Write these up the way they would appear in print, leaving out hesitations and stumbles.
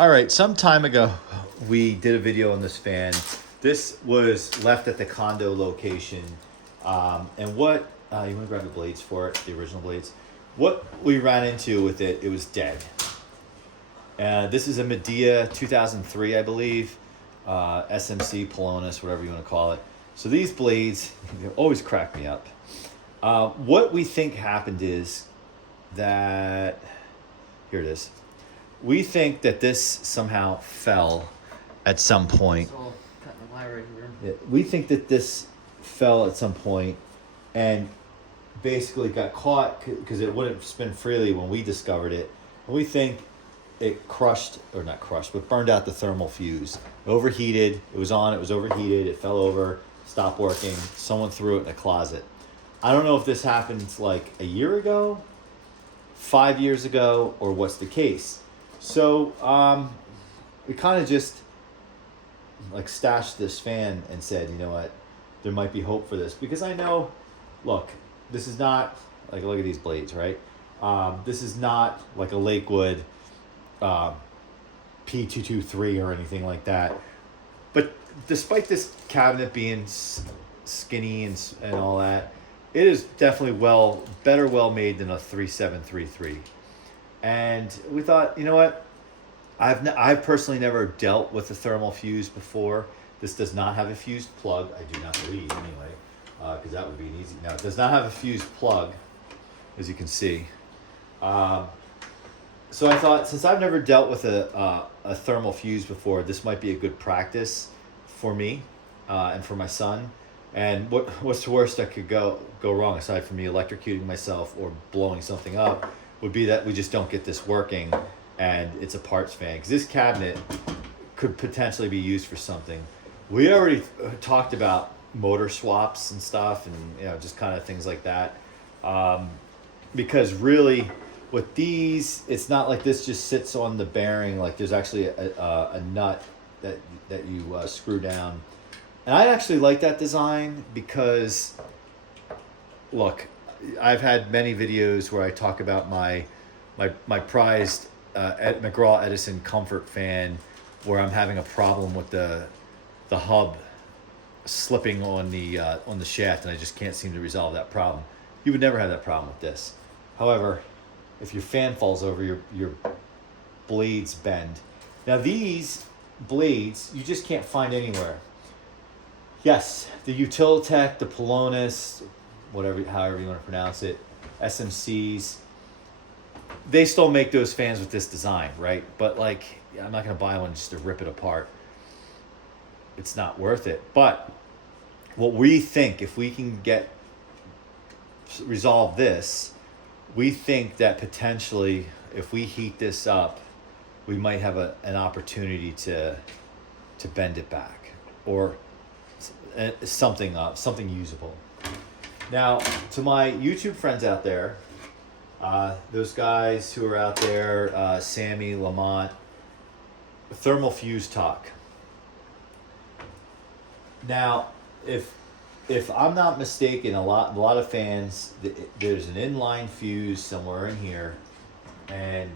All right, some time ago, we did a video on this fan. This was left at the condo location. And what, you want to grab the blades for it, the original blades? What we ran into with it, it was dead. This is a Medea 2003, I believe. SMC, Pelonis, whatever you want to call it. So these blades, they always crack me up. What we think happened is that, here it is. We think that this somehow fell at some point. It's all cutting the wire right here. Yeah, we think that this fell at some point and basically got caught because it wouldn't spin freely when we discovered it. And we think it crushed, or not crushed, but burned out the thermal fuse. Overheated, it was on, it was overheated, it fell over, stopped working, someone threw it in a closet. I don't know if this happened like a year ago, 5 years ago, or what's the case. So we kind of just like stashed this fan and said, you know what, there might be hope for this. Because I know, look, this is not, like, look at these blades, right? This is not like a Lakewood P223 or anything like that. But despite this cabinet being skinny and all that, it is definitely better well made than a 3733. And we thought, you know what? I've personally never dealt with a thermal fuse before. This does not have a fused plug. I do not believe, anyway, because that would be an easy. No, it does not have a fused plug, as you can see. So I thought, since I've never dealt with a thermal fuse before, this might be a good practice for me and for my son. And what's the worst that could go wrong, aside from me electrocuting myself or blowing something up, would be that we just don't get this working and it's a parts fan. Because this cabinet could potentially be used for something. We already talked about motor swaps and stuff, and just kind of things like that. Because really, with these, it's not like this just sits on the bearing. Like, there's actually a nut that you screw down. And I actually like that design because, look, I've had many videos where I talk about my prized McGraw Edison comfort fan, where I'm having a problem with the hub slipping on the shaft, and I just can't seem to resolve that problem. You would never have that problem with this. However, if your fan falls over, your blades bend. Now these blades you just can't find anywhere. Yes, the Utilitech, the Pelonis, however you want to pronounce it, SMCs, they still make those fans with this design, right? But like, I'm not going to buy one just to rip it apart. It's not worth it. But what we think, if we can resolve this, we think that potentially if we heat this up, we might have an opportunity to bend it back, or something usable. Now, to my YouTube friends out there, those guys who are out there, Sammy, Lamont, thermal fuse talk. Now, if I'm not mistaken, a lot of fans, there's an inline fuse somewhere in here, and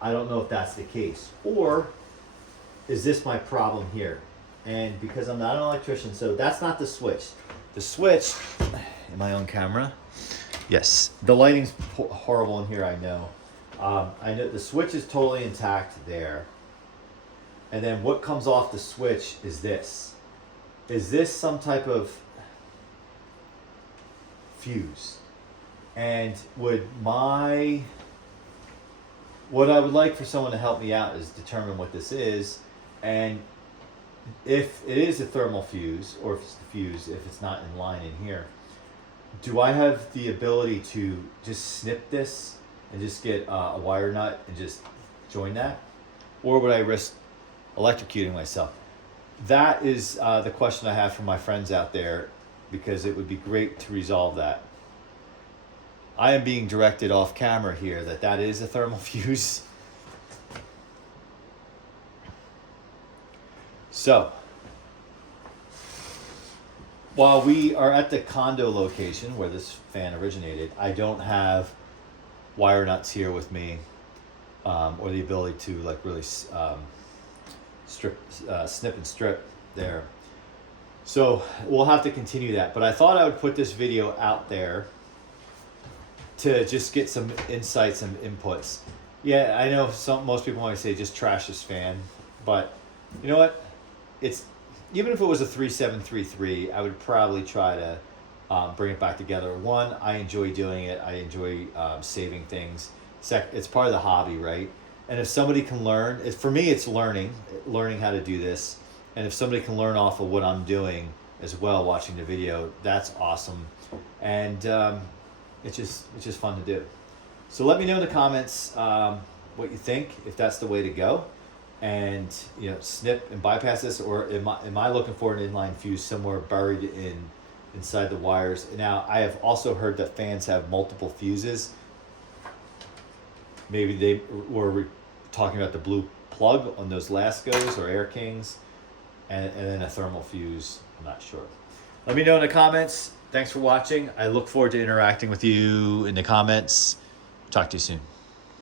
I don't know if that's the case, or is this my problem here? And because I'm not an electrician, so that's not the switch. The switch, am I on camera? Yes. The lighting's horrible in here, I know. I know the switch is totally intact there. And then what comes off the switch is this. Is this some type of fuse? And what I would like for someone to help me out is determine what this is, and if it is a thermal fuse, or if it's the fuse, if it's not in line in here, do I have the ability to just snip this and just get a wire nut and just join that? Or would I risk electrocuting myself? That is the question I have from my friends out there, because it would be great to resolve that. I am being directed off camera here that is a thermal fuse. So, while we are at the condo location where this fan originated, I don't have wire nuts here with me. or the ability to like really snip and strip there. So we'll have to continue that. But I thought I would put this video out there to just get some insights and inputs. Yeah, I know most people might say just trash this fan, but you know what? It's even if it was a 3733, I would probably try to bring it back together. One, I enjoy doing it. I enjoy saving things. It's part of the hobby, right? And if somebody can learn, for me, it's learning how to do this. And if somebody can learn off of what I'm doing as well, watching the video, that's awesome. And it's just fun to do. So let me know in the comments what you think, if that's the way to go. And snip and bypass this, or am I looking for an inline fuse somewhere buried inside the wires? Now, I have also heard that fans have multiple fuses. Maybe they were talking about the blue plug on those Lascos or Air Kings, and then a thermal fuse. I'm not sure. Let me know in the comments. Thanks for watching. I look forward to interacting with you in the comments. Talk to you soon.